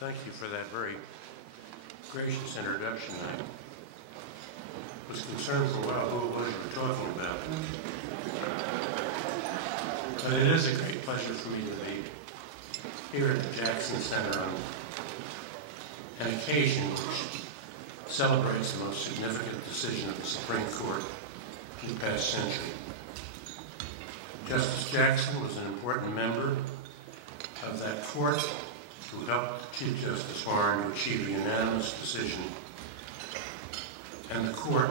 Thank you for that very gracious introduction. I was concerned for a while who it was you were talking about. But it is a great pleasure for me to be here at the Jackson Center on an occasion which celebrates the most significant decision of the Supreme Court in the past century. Justice Jackson was an important member of that court who helped Chief Justice Warren to achieve a unanimous decision, and the court,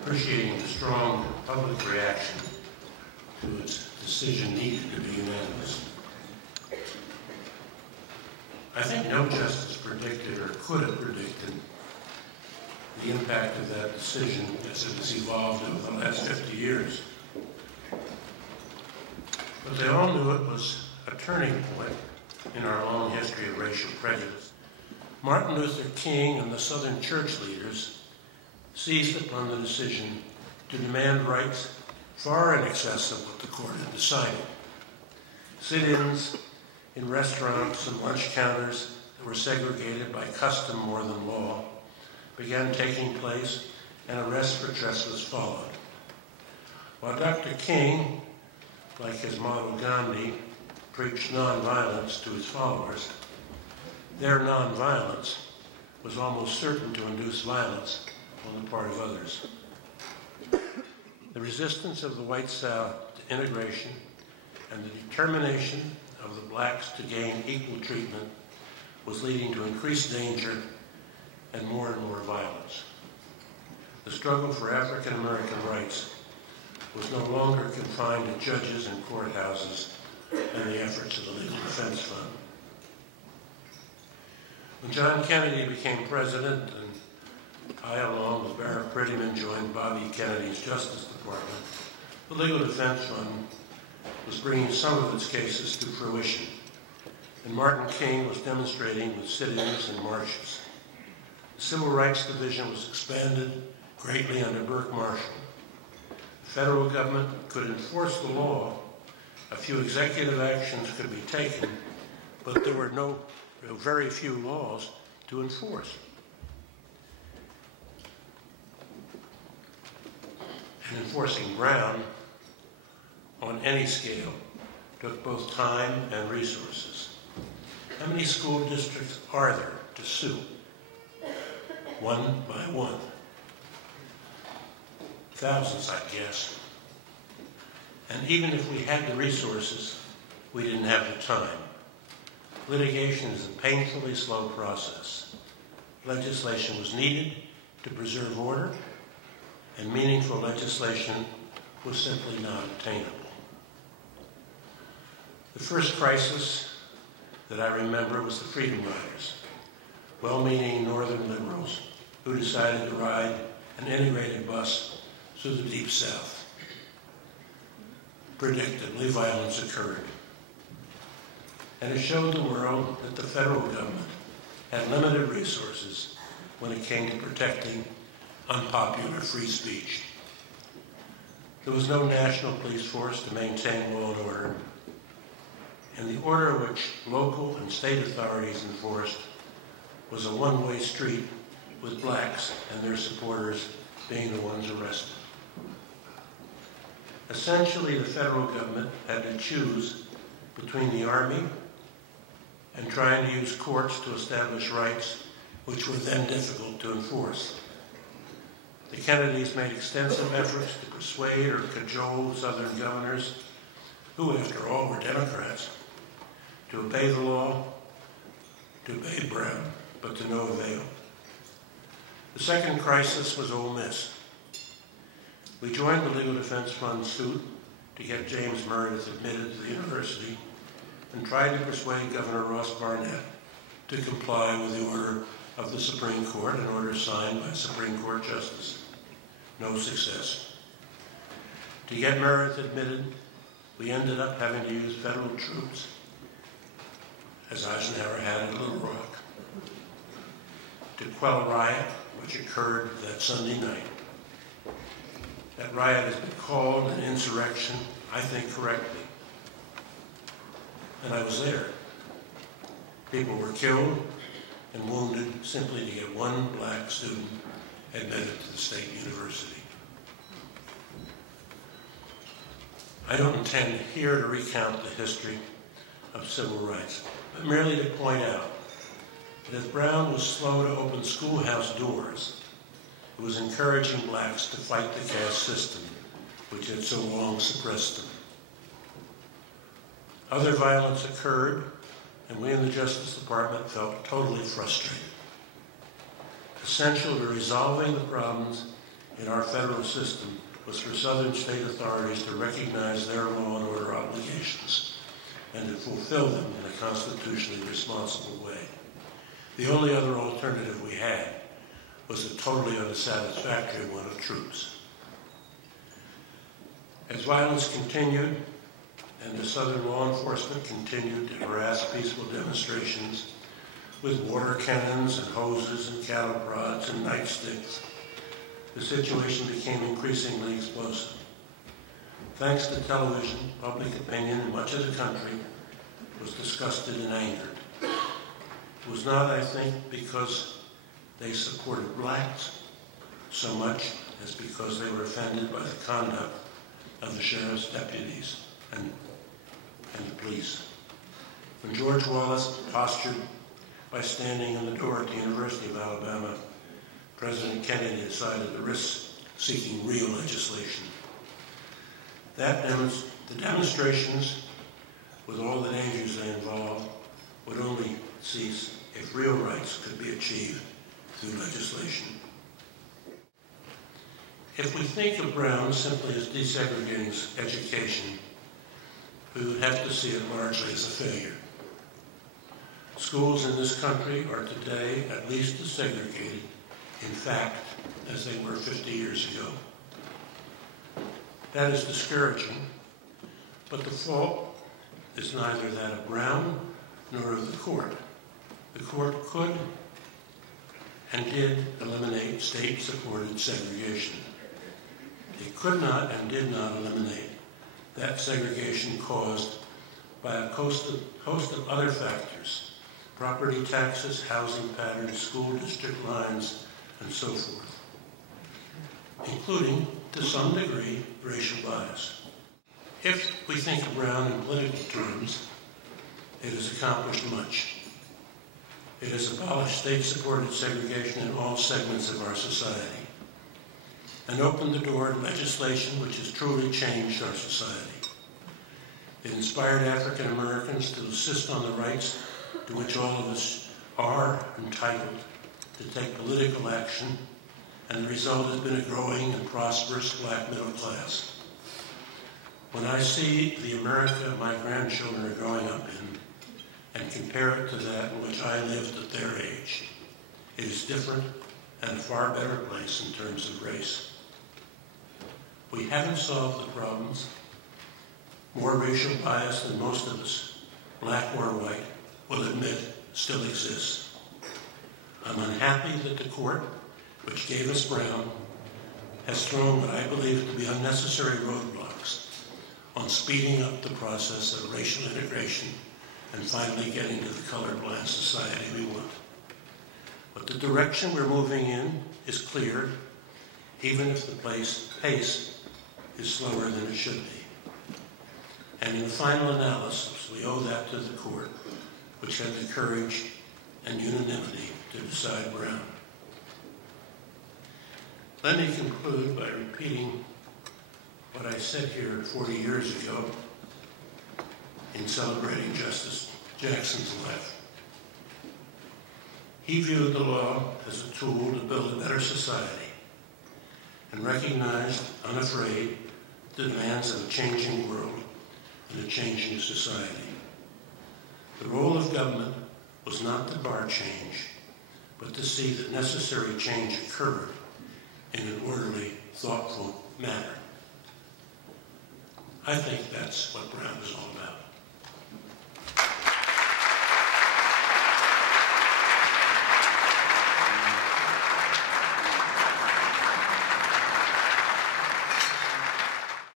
appreciating the strong public reaction to its decision, needed to be unanimous. I think no justice predicted or could have predicted the impact of that decision as it has evolved over the last 50 years. But they all knew it was a turning point in our long history of racial prejudice. Martin Luther King and the Southern church leaders seized upon the decision to demand rights far in excess of what the court had decided. Sit-ins in restaurants and lunch counters that were segregated by custom more than law began taking place, and arrests for trespass followed. While Dr. King, like his model Gandhi, preached nonviolence to his followers, their nonviolence was almost certain to induce violence on the part of others. The resistance of the white South to integration and the determination of the blacks to gain equal treatment was leading to increased danger and more violence. The struggle for African American rights was no longer confined to judges and courthouses and the efforts of the Legal Defense Fund. When John Kennedy became president and I, along with Barrett Prettyman, joined Bobby Kennedy's Justice Department, the Legal Defense Fund was bringing some of its cases to fruition, and Martin King was demonstrating with sit-ins and marches. The Civil Rights Division was expanded greatly under Burke Marshall. The federal government could enforce the law. A few executive actions could be taken, but there were very few laws to enforce. And enforcing Brown on any scale took both time and resources. How many school districts are there to sue? One by one. Thousands, I guess. And even if we had the resources, we didn't have the time. Litigation is a painfully slow process. Legislation was needed to preserve order, and meaningful legislation was simply not obtainable. The first crisis that I remember was the Freedom Riders, well-meaning northern liberals who decided to ride an integrated bus through the Deep South. Predictably, violence occurred. And it showed the world that the federal government had limited resources when it came to protecting unpopular free speech. There was no national police force to maintain law and order, and the order which local and state authorities enforced was a one-way street, with blacks and their supporters being the ones arrested. Essentially, the federal government had to choose between the Army and trying to use courts to establish rights which were then difficult to enforce. The Kennedys made extensive efforts to persuade or cajole Southern governors, who, after all, were Democrats, to obey the law, to obey Brown, but to no avail. The second crisis was Ole Miss. We joined the Legal Defense Fund suit to get James Meredith admitted to the university and tried to persuade Governor Ross Barnett to comply with the order of the Supreme Court, an order signed by a Supreme Court justice. No success. To get Meredith admitted, we ended up having to use federal troops, as Eisenhower had at Little Rock, to quell a riot which occurred that Sunday night. That riot has been called an insurrection, I think correctly. And I was there. People were killed and wounded simply to get one black student admitted to the state university. I don't intend here to recount the history of civil rights, but merely to point out that if Brown was slow to open schoolhouse doors, it was encouraging blacks to fight the caste system, which had so long suppressed them. Other violence occurred, and we in the Justice Department felt totally frustrated. Essential to resolving the problems in our federal system was for Southern state authorities to recognize their law and order obligations and to fulfill them in a constitutionally responsible way. The only other alternative we had was a totally unsatisfactory one of troops. As violence continued and the Southern law enforcement continued to harass peaceful demonstrations with water cannons and hoses and cattle prods and nightsticks, the situation became increasingly explosive. Thanks to television, public opinion in much of the country was disgusted and angered. It was not, I think, because they supported blacks so much as because they were offended by the conduct of the sheriff's deputies and the police. When George Wallace postured by standing in the door at the University of Alabama, President Kennedy decided to risk seeking real legislation. The demonstrations, with all the dangers they involved, would only cease if real rights could be achieved through legislation. If we think of Brown simply as desegregating education, we would have to see it largely as a failure. Schools in this country are today at least as segregated, in fact, as they were 50 years ago. That is discouraging, but the fault is neither that of Brown nor of the court. The court could and did eliminate state-supported segregation. It could not and did not eliminate that segregation caused by a host of other factors: property taxes, housing patterns, school district lines, and so forth, including, to some degree, racial bias. If we think of Brown in political terms, it has accomplished much. It has abolished state-supported segregation in all segments of our society and opened the door to legislation which has truly changed our society. It inspired African Americans to insist on the rights to which all of us are entitled, to take political action, and the result has been a growing and prosperous black middle class. When I see the America my grandchildren are growing up in and compare it to that in which I lived at their age, it is different and a far better place in terms of race. We haven't solved the problems. More racial bias than most of us, black or white, will admit still exists. I'm unhappy that the court, which gave us Brown, has thrown what I believe to be unnecessary roadblocks on speeding up the process of racial integration and finally getting to the colorblind society we want. But the direction we're moving in is clear, even if the pace is slower than it should be. And in the final analysis, we owe that to the court, which had the courage and unanimity to decide Brown. Let me conclude by repeating what I said here 40 years ago in celebrating Justice Jackson's life. He viewed the law as a tool to build a better society and recognized, unafraid, the demands of a changing world and a changing society. The role of government was not to bar change, but to see that necessary change occurred in an orderly, thoughtful manner. I think that's what Brown is all about.